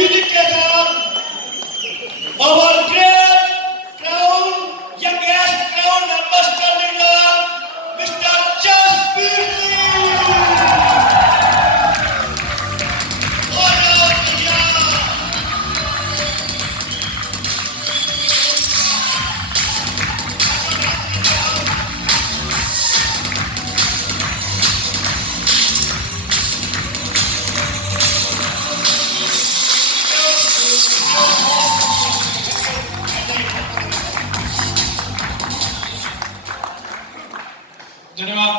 Music के साथ our great crown youngest crown ambassador leader Mr. Jasbir Singh. धन्यवाद।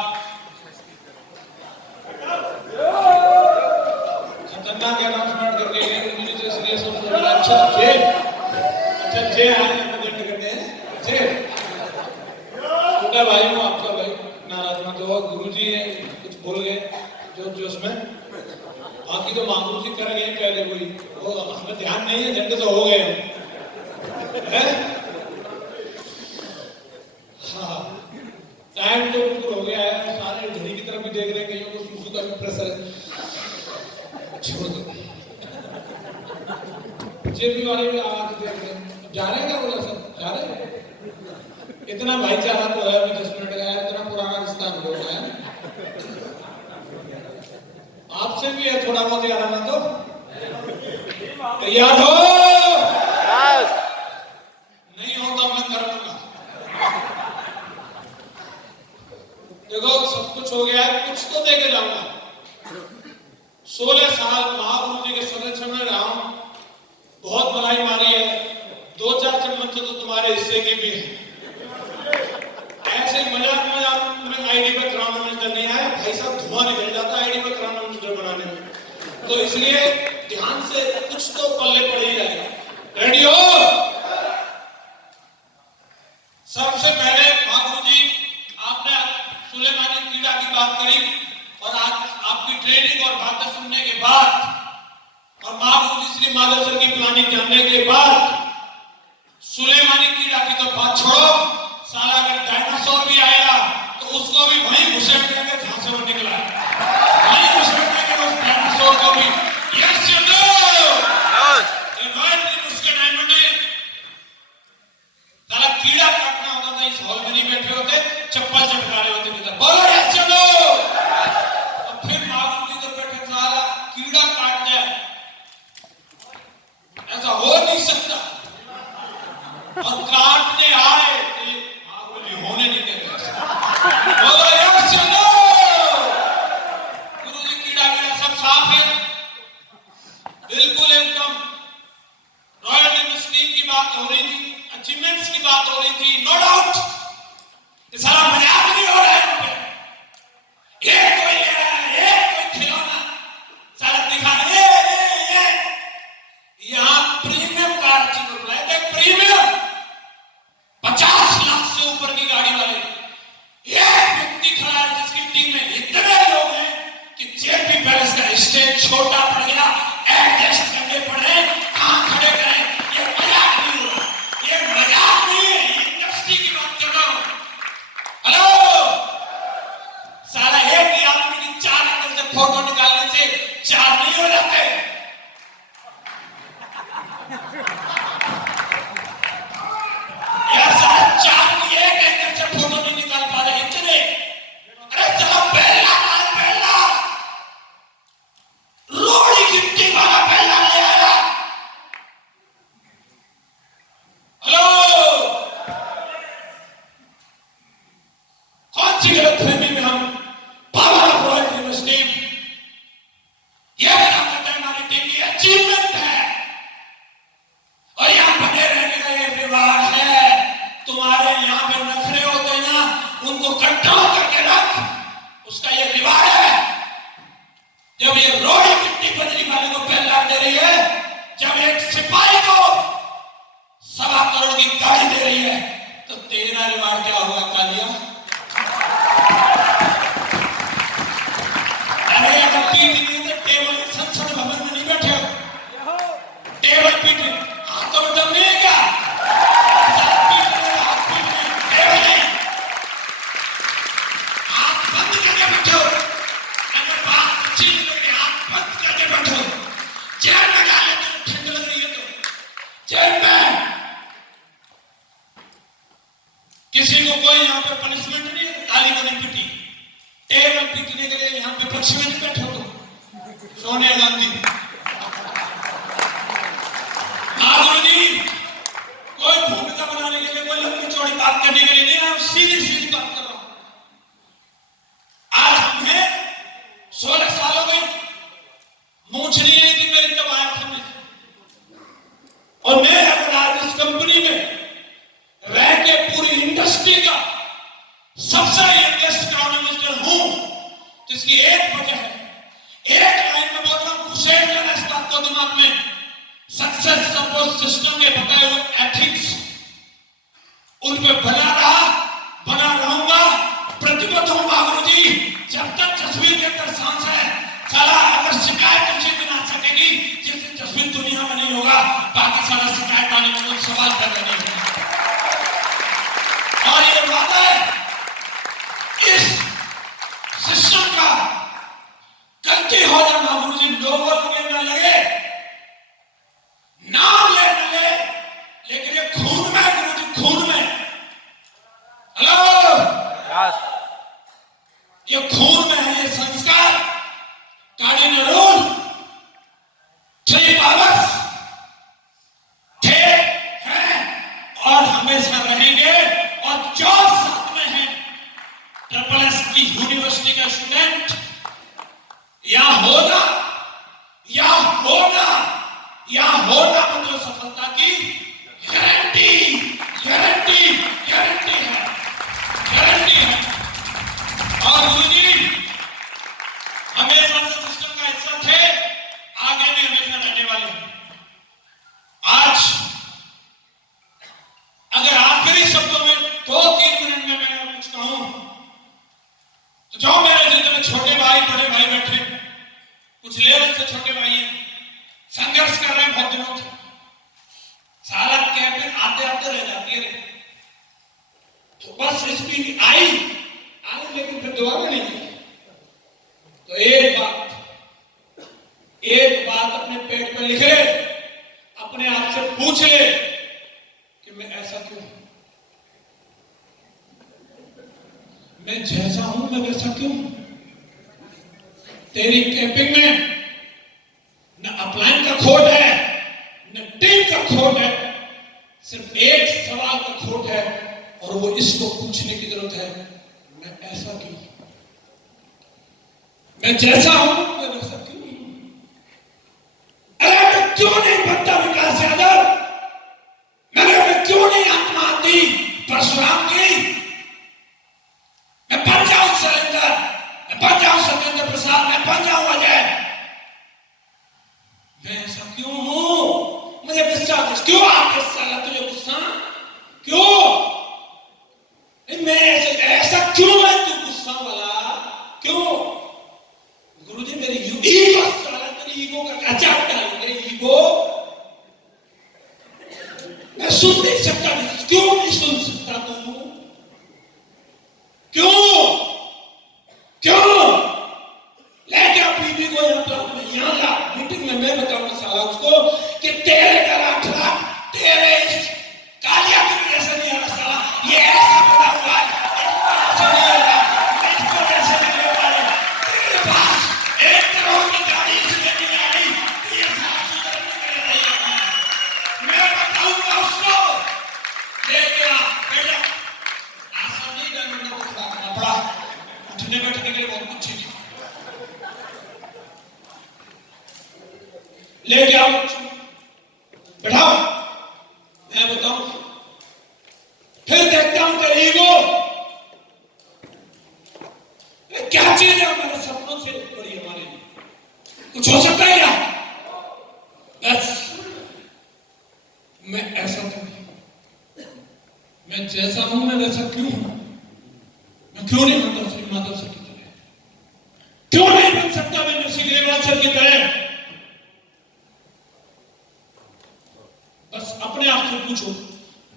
खतरनाक अनाउंसमेंट करके मुझे तो इसलिए सब अच्छा जे आए प्रेजेंट करने हैं जे छोटा भाई हूँ आपका भाई, नाराज मत हो। गुरुजी है कुछ बोल गए जोश में, बाकी तो मांगू जी कर गए पहले, कोई वो हमें ध्यान नहीं है, झंडे तो हो गए हैं। हाँ टाइम तो बिल्कुल हो गया है, सारे घड़ी की तरफ भी देख रहे हैं, कहीं को सुसु का भी प्रेशर है। छोड़ दो, जेबी वाले भी आके देख रहे हैं, जा रहे हैं क्या बोला सब जा रहे हैं। इतना भाईचारा तो है, अभी 10 मिनट का है, इतना पुराना रिश्ता हम लोग है, आपसे भी है थोड़ा बहुत यार आना। तो तैयार हो? नहीं हो तो मैं कर लूंगा। देखो सब कुछ हो गया है, कुछ तो देके जाऊंगा। 16 साल महागुरु जी के संरक्षण में रहा हूं, बहुत मलाई मारी है, 2-4 चम्मच तो तुम्हारे हिस्से की भी है। ऐसे मजाक में आईडी पर क्राउन मिनिस्टर नहीं आया भाई साहब, धुआं निकल जाता है आईडी पर क्राउन मिनिस्टर बनाने में, तो इसलिए ध्यान से कुछ तो पल्ले पड़ ही जाएगा। रेडी हो? सबसे पहले महागुरु जी आपने सुलेमानी क्रीड़ा की बात करी, और आज आपकी ट्रेनिंग और बातें सुनने के बाद और महागुरु जी श्री माधव की प्लानिंग जानने के बाद सुलेमानी क्रीड़ा की तो बात छोड़ो, साला अगर डायनासोर भी आएगा तो उसको भी वहीं घुसेड़ देंगे जहां से वो निकला है, वहीं घुसेड़ देंगे उस डायनासोर को भी। यस या नो? उसके टाइम में साला कीड़ा काटना होता था, इस हॉल में नहीं बैठे होते, चप्पल चटका रहे होते भीतर। बोलो यस या नो? और फिर महागुरु जी इधर बैठे, साला कीड़ा काट जाए, ऐसा हो नहीं सकता। सोनिया गांधी। महागुरु जी कोई भूमिका बनाने के लिए, कोई लंबी चौड़ी बात करने के लिए नहीं, हम सीधी सीधी बात कर रहा हूं। आज हमें 16 साल हो गए, मूछ नहीं आई थी मेरी, तब आया था मैं। और मैं अगर आज इस कंपनी में रह के पूरी इंडस्ट्री का सबसे यंगेस्ट टाउन मिनिस्टर हूं, तो इसकी एक वजह है, एक लाइन में बोल रहा हूं, घुसेड़ लेना इस बात को दिमाग में। सक्सेस सपोर्ट सिस्टम के बताए हुए एथिक्स उन पे बना रहा, बना रहूंगा, प्रतिबद्ध हूं महागुरु जी। जब तक तस्वीर के अंदर सांस है, साला अगर शिकायत उसी दिन आ सकेगी जिस दिन तस्वीर दुनिया में नहीं होगा, बाकी सारा शिकायत आने में कोई सवाल पैदा नहीं होगा। और ये वादा है इस सिस्टम का, गलती हो जाए महागुरु जी, लोगों लगे ना लगे, नाम ले न ले, लेकिन ये खून में है गुरु जी, खून में। हेलो, ये खून में है, ये संस्कार, कार्डिनल रूल, 3 पावर्स थे, हैं और हमेशा रहेंगे। और जो साथ में है SSS की यूनिवर्सिटी का स्टूडेंट, या होना मतलब सफलता की गारंटी, गारंटी, गारंटी है, गारंटी है। और गुरुजी हमेशा से सिस्टम का हिस्सा थे, आगे भी हमेशा रहने वाले हैं। आज अगर आखिरी शब्दों में 2-3 मिनट में मैं कुछ कहूं, तो जो मेरे जितने छोटे भाई बड़े भाई बैठे, कुछ लेवल से छोटे भाई हैं, संघर्ष कर रहे हैं बहुत दिनों से, साला कैंपेन आते आते रह जाती है, तो बस स्पीच आई लेकिन फिर दोबारा नहीं आई। तो एक बात अपने पेट पे लिख ले, अपने आप से पूछ ले कि मैं ऐसा क्यों हूं, मैं जैसा हूं मैं वैसा क्यों हूं। तेरी कैंपिंग में न अपलाइन का खोट है, न टीम का खोट है, सिर्फ एक सवाल का खोट है, और वो इसको पूछने की जरूरत है, मैं ऐसा क्यों, मैं जैसा हूं मैं वैसा क्यों हूं। अरे मैं क्यों नहीं बनता विकास यादव, मैं क्यों नहीं आत्मा आती परशुराम की, मैं बन जाऊं शैलेंद्र, मैं बन जाऊं सत्येंद्र प्रसाद, मैं बन जाऊं अजय। मैं ऐसा क्यों हूं, मुझे गुस्सा क्यों आता है, साला तुझे गुस्सा क्यों, मैं ऐसा क्यों है, तू गुस्सा वाला क्यों। गुरुजी मेरी ईगो, साला तेरी ईगो का अचाक डालोगे, ईगो मैं सुन नहीं सकता, क्यों नहीं सुन सकता तू, क्यों लेके आप बीबी को यहाँ ला मीटिंग में, मैं बताऊंगा साला उसको कि तेरे घर 8 लाख तेरे इस कालिया की वजह से नहीं आ रहा, साला ये ऐसा बना हुआ है, ऐसा नहीं आ रहा, मैं इसको कैसे नहीं ले पा रहा, तेरे पास 1 करोड़ की गाड़ी इसलिए नहीं आ रही, ये साला सुधरने के लिए तैयार नहीं है। मैं बताऊंगा उसको, लेके आ बेटा, आशा नहीं करना को खड़ा करना पड़ा, उठने बैठने के लिए बहुत कुछ चीज लेके आओ, बैठाओ, मैं बताऊं, फिर देखता हूं तेरी ईगो क्या चीज है, हमारे सपनों से बड़ी हमारे लिए कुछ हो सकता है क्या। बस मैं ऐसा क्यों, मैं जैसा हूं मैं वैसा क्यों हूं, मैं क्यों नहीं बनता श्री माधव सर की तरह, क्यों नहीं बन सकता मैं नरसिंह ग्रेवाल सर की तरह। बस अपने आप से पूछो,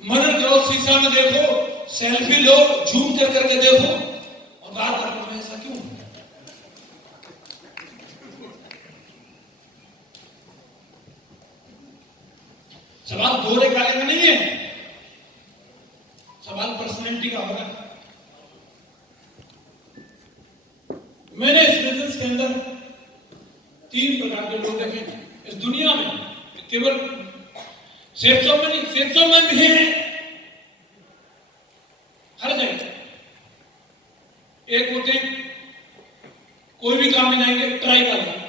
मनन करो, शीशा में देखो, सेल्फी लो, झूम कर करके देखो, और बात करो मैं ऐसा क्यों हूं। सवाल गोरे काले का नहीं है, सवाल पर्सनैलिटी का होगा। मैंने इस बिजनेस के अंदर 3 प्रकार के के लोग देखें इस दुनिया में, केवल सेफ जोन में नहीं, सेफ जोन में भी है हर जगह। एक होते कोई भी काम में जाएंगे ट्राई कर लें,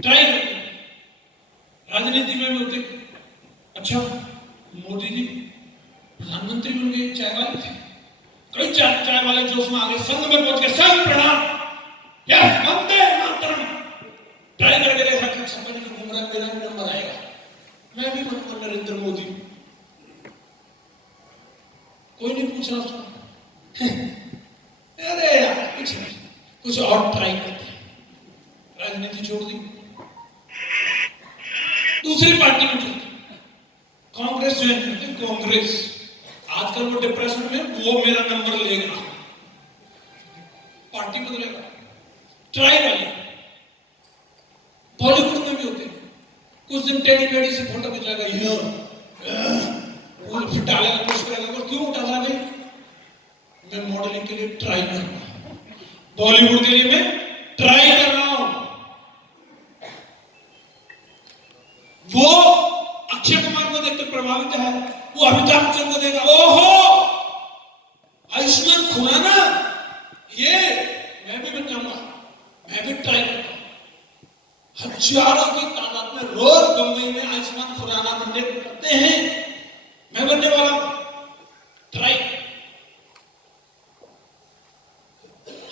ट्राई करते हैं। राजनीति में भी होते अच्छा मोदी जी प्रधानमंत्री बन गए, चाय वाले थे, कई चाय वाले जोश में आ गए, संघ में पहुंच गए, संघ प्रणाम, यस वंदे मातरम, ट्राई करके देखा कि छप्पन के घूम रहा मेरा नंबर आएगा, मैं भी बनूंगा नरेंद्र मोदी। कोई नहीं पूछ रहा उसको, अरे यार कुछ नहीं, कुछ और ट्राई करते हैं, राजनीति छोड़ दी, दूसरी पार्टी में चलते, कांग्रेस ज्वाइन करते, कांग्रेस आजकल वो डिप्रेशन में, वो मेरा नंबर लेगा, पार्टी बदलेगा, ट्राई वाले। बॉलीवुड में भी होते हैं, कुछ दिन टेढ़ी मेढ़ी से फोटो खिंचाएगा, फिर डालेगा, कुछ करेगा, क्यों डाला भाई, मैं मॉडलिंग के लिए ट्राई कर रहा हूं, बॉलीवुड के लिए मैं ट्राई कर रहा हूं। वो अक्षय कुमार को देखकर प्रभावित है, वो अमिताभ बच्चन को देखा, ओहो आयुष्मान खुराना, ये मैं भी बन जाऊंगा, मैं भी ट्राई करता हूं। हजारों की तादाद में रोज मुंबई में आयुष्मान खुराना बनने करते हैं, मैं बनने वाला हूं, ट्राई।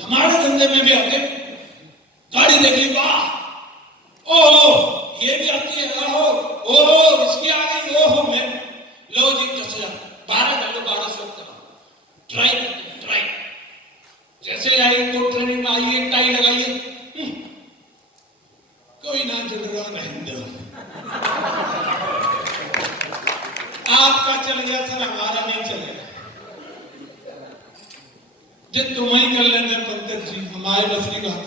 हमारे धंधे में भी आते, गाड़ी देख ली, वाह ओहो ये भी आती है, ओहो इसकी आ गई, ओहो मैं लो जी 10,000 12 कर लो, 1200 ट्राई करते, ट्राई जैसे आई कोर्ट ट्रेनिंग में आइए, टाई लगाइए, कोई ना जुड़ रहा नहीं दो, आपका चल गया सर, हमारा नहीं चलेगा, जिन तुम ही कर लेंगे पंकज जी, हमारे बस की बात,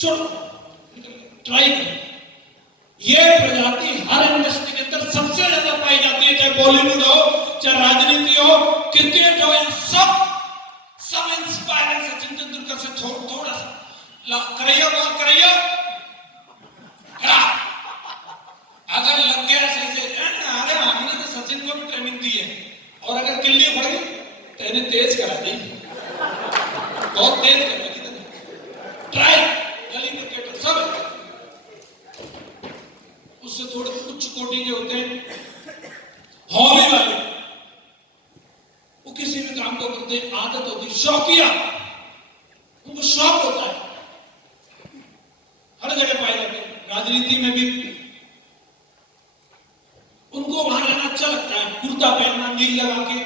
चलो ट्राई करें। ये प्रजाति हर इंडस्ट्री के अंदर सबसे ज्यादा पाई जाती है, चाहे बॉलीवुड हो, चाहे राजनीति हो, क्रिकेट हो, सब इंस्पायर है सचिन तेंदुलकर से थोड़ा सा करैया बॉल, करैया अगर लग गया सही से, अरे हमने तो सचिन को भी ट्रेनिंग दी है, और अगर किल्ली पड़ गई तो इन्हें तेज करा दी, बहुत तेज करा दी, ट्राई गली क्रिकेटर सब उससे थोड़े उच्च कोटि के होते हैं, हॉबी वाले, वो किसी भी काम को करते हैं, आदत होती है, शौकिया, उनको शौक होता है, हर जगह पाए जाते हैं। राजनीति में भी उनको वहां रहना अच्छा लगता है, कुर्ता पहनना, नील लगा के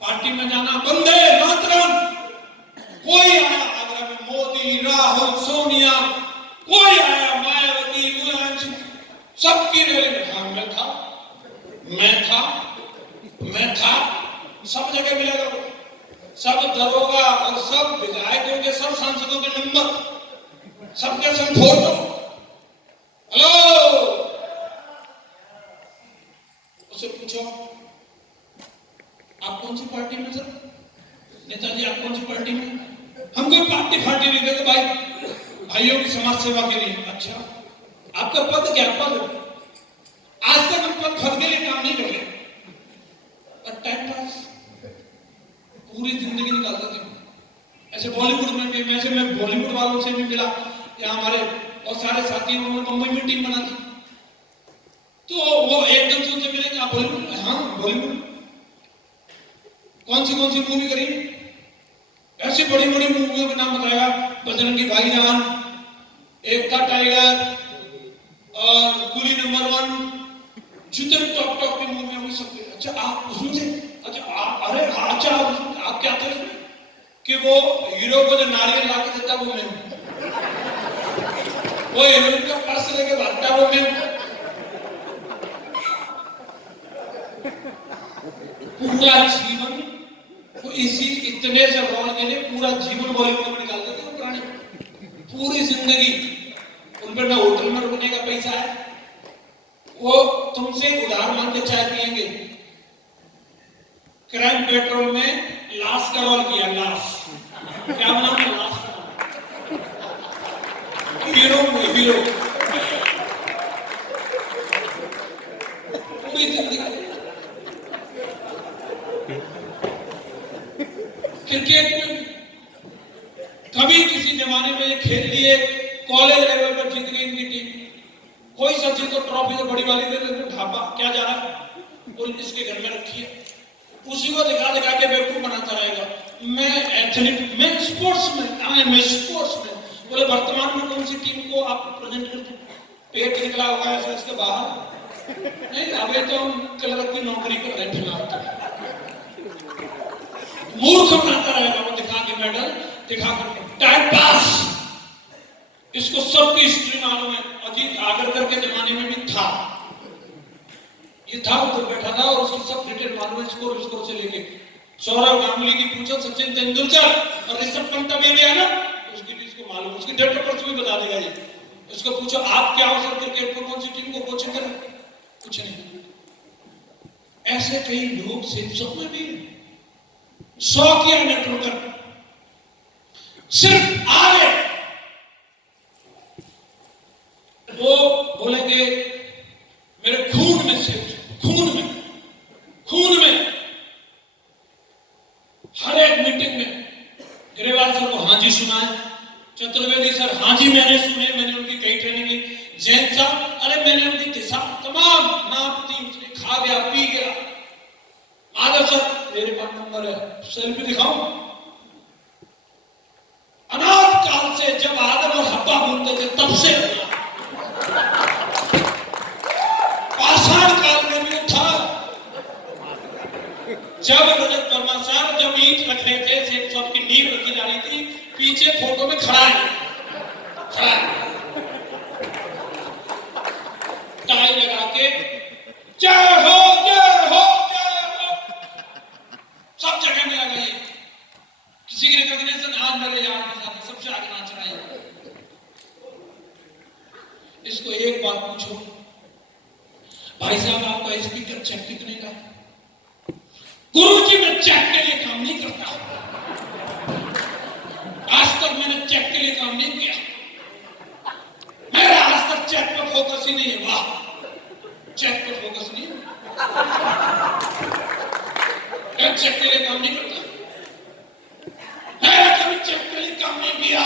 पार्टी में जाना, वंदे मातरम, कोई आया आगरा में, मोदी, राहुल, सोनिया, कोई आया, मायावती, मुलायम सिंह, सबकी रैली में, हाँ मैं था, सब जगह मिलेगा, सब दरोगा और सब विधायकों के, सब सांसदों के नंबर, सबके संग फोटो, हेलो, उसे पूछो आप कौन सी पार्टी में सर, नेताजी आप कौन सी पार्टी में, हम कोई पार्टी नहीं देते भाई, भाइयों की समाज सेवा के लिए, अच्छा आपका पद क्या, पद आज तक हम पद के लिए काम नहीं कर रहे, और टाइम पास पूरी जिंदगी निकाल देते हैं। ऐसे बॉलीवुड में भी, वैसे मैं बॉलीवुड वालों से भी मिला, या हमारे और सारे साथी उन्होंने मुंबई में टीम बना दी, तो वो एकदम से उनसे मिलेंगे, आप बॉलीवुड, हाँ बॉलीवुड, कौन सी मूवी करी, ऐसी बड़ी बड़ी मूवियों के नाम बताएगा, बजरंगी भाईजान, एकता टाइगर और कुली नंबर 1, जितने टॉप की मूवी होंगी सब। अच्छा आप उसमें से, अच्छा आप, अरे अच्छा आप क्या थे उसमें, कि वो हीरो को जो नारियल ला के देता वो मैं हूं, वो हीरोइन का पर्स लेके भागता वो मैं हूं, पूरा जीवन वो इसी इतने से रोल के लिए पूरा जीवन बॉलीवुड में निकाल देते हैं पुराने, पूरी जिंदगी उन पर ना होटल में रुकने का पैसा है, वो तुमसे उधार मांग के चाय पिएंगे। क्राइम पेट्रोल में लाश का रोल किया, लाश क्या बना, लाश हीरो में हीरो, पूरी जिंदगी क्रिकेट में कभी किसी जमाने में ये खेल लिए, कॉलेज लेवल पर जीत गई इनकी टीम। कोई सचिन को ट्रॉफी तो बड़ी वाली दे देते, ढाबा क्या जा रहा है, और इसके घर में रखी है, उसी को दिखा दिखा के बेवकूफ बनाता रहेगा। मैं एथलीट, मैं स्पोर्ट्समैन, आई एम स्पोर्ट्समैन। बोले वर्तमान में कौन सी टीम को आप प्रेजेंट करते? पेट निकला हुआ है ऐसा इसके बाहर नहीं, अभी तो हम क्लर्क की नौकरी कर रहे हैं फिलहाल। मूर्ख बनाता रहेगा वो, दिखा के मेडल, दिखा कर टाइम पास। इसको सबकी हिस्ट्री मालूम है। अजीत आगरकर के जमाने में भी था, ये था, उधर बैठा था और उसकी सब क्रिकेट मालूम है, स्कोर से लेके। सौरव गांगुली की पूछो, सचिन तेंदुलकर और ऋषभ पंत भी है ना, उसकी भी इसको मालूम, उसकी डेट ऑफ बर्थ भी बता देगा ये। उसको पूछो आप क्या हो सर क्रिकेट को, कौन सी टीम को कोचिंग करें, कुछ नहीं। ऐसे कई लोग सिर्फ में भी 100 किया नेटवर्कर सिर्फ आ गए, वो बोलेंगे मेरे खून में, सिर्फ खून में हर एक मीटिंग में ग्रेवाल सर को हाजी सुना है, चतुर्वेदी सर हाजी मैंने सुने, मैंने उनकी कई ट्रेनिंग ली। जैन साहब, अरे मैंने उनकी दिशा तमाम नाप दी, खा गया पी गया। आदर सर मेरे पास नंबर है, सेल्फी दिखाऊं। अनाथ काल से जब आदम और हब्बा बोलते थे तब से, पाषाण काल में भी था, जब रजत वर्मा सर जब ईंट रख रहे थे, सबकी नींव रखी जा रही थी, पीछे फोटो में खड़ा है, टाई लगा के जय हो जय हो जय हो, सब जगह मिला गया। किसी की रिकॉग्निशन आज मेरे यार के साथ सबसे आगे नाच रहा है। इसको एक बात पूछो, भाई साहब आपका स्पीकर चेक कितने का? गुरुजी मैं चेक के लिए काम नहीं करता, आज तक मैंने चेक के लिए काम नहीं किया, मेरा आज तक चेक पर फोकस ही नहीं है। वाह, चेक पर फोकस नहीं है, मैं चेक के लिए काम नहीं करता, मैंने कभी चेक के लिए काम नहीं किया।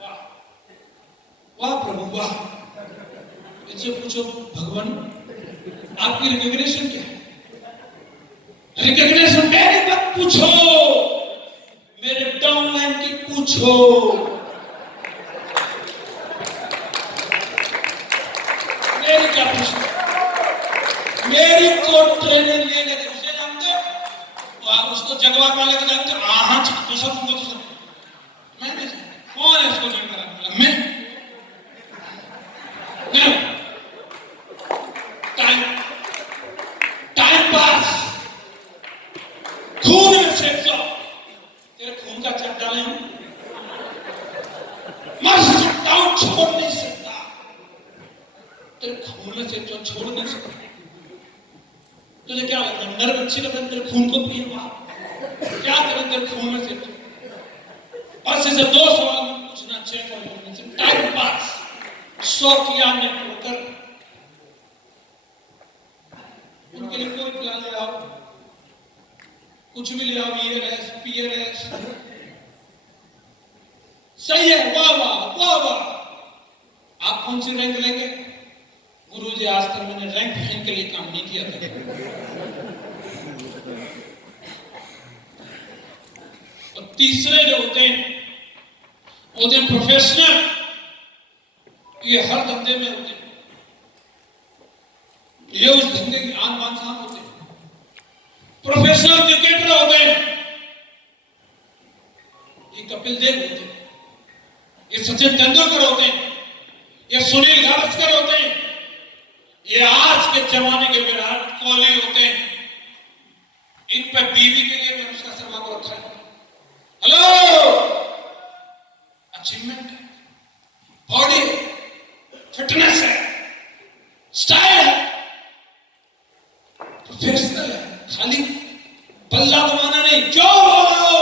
वाह वाह प्रभु वाह। इससे पूछो भगवान आपकी रिकॉग्निशन क्या है? रिकॉग्निशन मेरी मत पूछो, मेरे डाउनलाइन की पूछो। मेरी क्या पूछो? मेरी को ट्रेनिंग लिए गए उसे जानते हो, उसको जगवार वाले को जानते हो? हाँ तो सब तुमको तो सब मैंने कौन है इसको जन करा? मैं टाइम पास, खून में से तेरे खून का चट डाले हूं, मर सकता हूं, छोड़ नहीं सकता, तेरे खून में से जो छोड़ नहीं सकता। तुझे क्या लगता है नर्व अच्छी लगता है तेरे खून को पिए? क्या करें तेरे खून में से? बस इसे 2 सवाल पूछना चाहिए। टाइम पास, 100 किया नेटवर्कर, उनके लिए कोई प्लान ले आओ, कुछ भी ले आओ, ELS PLS सही है, वाह वाह वाह वाह। आप कौन सी रैंक लेंगे? गुरुजी आज तक मैंने रैंक फैंक के लिए काम नहीं किया था। और तीसरे जो होते हैं प्रोफेशनल, ये हर धंधे में होते हैं, ये उस धंधे की आन बान शान होते हैं। प्रोफेशनल क्रिकेटर होते हैं, ये कपिल देव होते हैं, ये सचिन तेंदुलकर होते हैं, ये सुनील गावस्कर होते हैं, ये आज के जमाने के विराट कोहली होते हैं। इन पे बीवी के लिए मैंने उसका शर्मा को रखा है। हेलो, अचीवमेंट है, बॉडी है, फिटनेस है, स्टाइल है, प्रोफेशनल है, खाली बल्ला दबाना नहीं। जो बोलो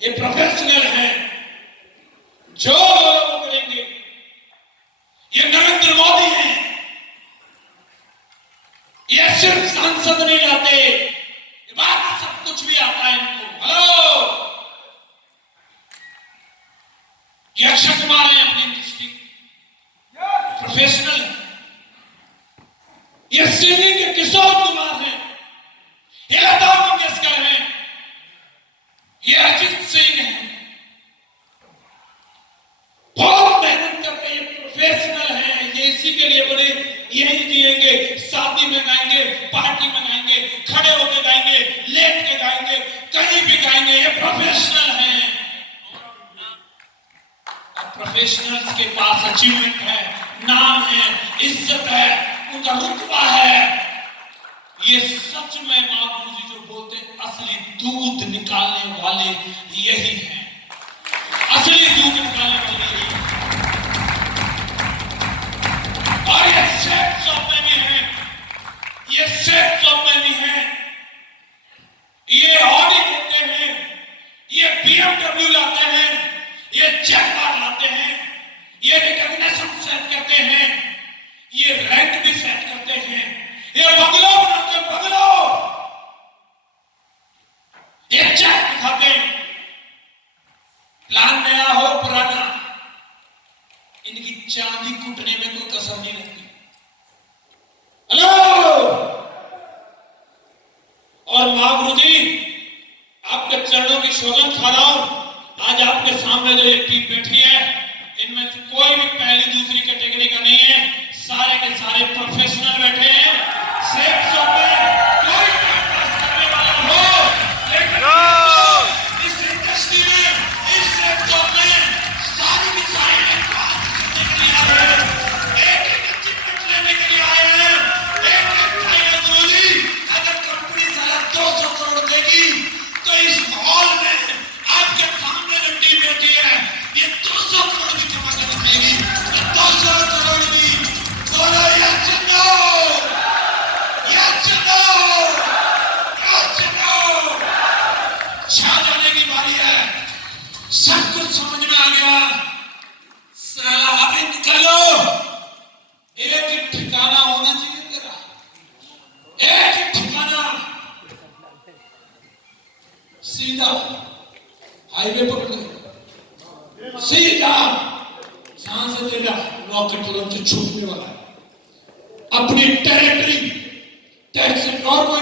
ये प्रोफेशनल है, जो कमा रहे हैं अपनी इंडस्ट्री, प्रोफेशनल है। ये सिंगिंग के किशोर कुमार हैं, ये लता मंगेशकर हैं, ये अरिजीत सिंह हैं। बहुत मेहनत करके ये प्रोफेशनल हैं। ये इसी के लिए बड़े यही जिएंगे, शादी में गाएंगे, पार्टी में गाएंगे, खड़े होकर गाएंगे, लेट के गाएंगे, कहीं भी गाएंगे। ये प्रोफेशनल हैं। प्रोफेशनल्स के पास अचीवमेंट है, नाम है, इज्जत है, उनका रुतबा है। ये सच में माँ गुरु जी जो बोलते हैं, असली दूध निकालने वाले यही हैं। असली दूध निकालने वाले यही हैं। और ये सेफ शॉप में भी हैं, ये सेफ शॉप में भी हैं, ये ऑडी देते हैं, ये BMW लाते हैं, ये जैगवार लाते हैं, ये रिकॉग्निशन सेट करते हैं, ये रैंक भी सेट करते हैं, ये बंगलो बनाते हैं, बंगलो, ये चेक दिखाते हैं। प्लान नया हो पुराना, इनकी चांदी कूटने में कोई कसर नहीं लगती। हेलो, और मां गुरु जी आपके चरणों की सौगंध खा रहा हूं। आज आपके सामने जो ये टीम बैठी है, इनमें से कोई भी पहली दूसरी कैटेगरी का नहीं है, सारे के सारे प्रोफेशनल बैठे हैं। सेफ शॉप में कोई टाइम पास करने वाला हो, लेकिन इस इंडस्ट्री में, इस सेफ शॉप में सारी की सारी एक अचीवमेंट लेने के लिए आए हैं। एक फाइनल गुरु जी, अगर कंपनी साला 200 करोड़ देगी तो इस हॉल में आपके सामने जो टीम बैठी है, ये 200 करोड़ भी कमा कर दिखाएगी। तो 200 करोड़ भी बोलो yes no, yes no, yes no. छा जाने की बारी है। सब कुछ समझ में आ गया। साला अभी निकलो। एक ही ठिकाना होना चाहिए तेरा, एक ही ठिकाना। सीधा हाईवे पकड़ ले, सीधा जहां से तेरा रॉकेट लॉन्च छूटने वाला है। अपनी टेरिटरी, टैक्स और कोई